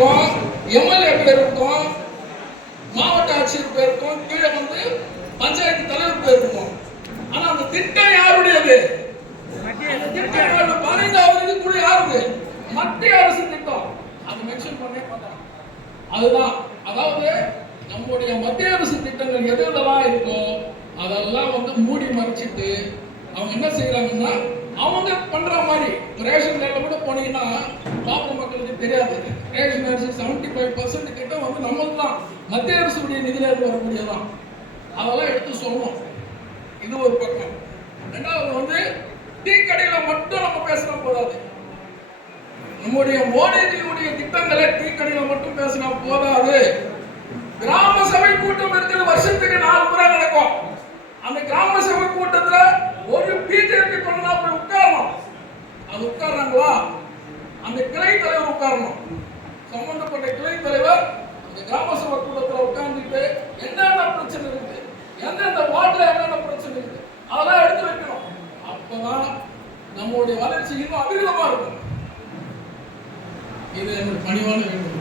பேருக்கும் எம்எல்ஏ பேருக்கும் மாவட்ட ஆட்சியர் பேருக்கும் கீழே வந்து பஞ்சாயத்து தலைவர் பேருக்கும். ஆனா அந்த திட்டம் யாருடையது? திட்டம் 15வது கூட யாருது? மத்திய அரசு திட்டம். அது மென்ஷன் பண்ணே பார்க்கலாம். அதுதான், அதாவது நம்முடைய மத்திய அரசு திட்டங்கள் எதெல்லாம் இருக்கோ அதெல்லாம் வந்து மூடி மறைச்சிட்டு அவங்க என்ன செய்யறாங்கன்னா அவங்க பண்ற மாதிரி. ரேஷன் கார்டுல கூட போனீங்கன்னா பாப்ப மக்களுக்கு தெரியாது. ரேஷன் அரிசி 75% கிட்ட வந்து நம்மளுக்கு தான் மத்திய அரசுடைய நிதியில வரக்கூடியதான். அதெல்லாம் எடுத்து சொல்லணும். இது ஒரு பக்கம். ரெண்டாவது வந்து டீ கடையில மட்டும் நம்ம பேசினா போதாது. நம்முடைய மோடிஜியுடைய திட்டங்களை டீ கடையில மட்டும் பேசினா போதாது. கிராம சபை கூட்டம் இருக்கிற வருஷத்துக்கு 4 முறை நடக்கும். அந்த கிராம சபை கூட்டத்துல ஒரு பிஜேபி பண்ணா போய் உட்காரணும். அது உட்கார்றாங்களா? அந்த கிளை தலைவர் உட்காரணும். சம்பந்தப்பட்ட கிளை தலைவர் அந்த கிராம சபை கூட்டத்தில் உட்கார்ந்துட்டு என்னென்ன பிரச்சனை இருக்கு, எந்தெந்த வார்டுல என்னென்ன பிரச்சனை இருக்கு அதெல்லாம் எடுத்து வைக்கணும். அப்பதான் நம்முடைய வளர்ச்சி இன்னும் அதிகமா இருக்கும். இது என்னுடைய பணிவான வேண்டும்.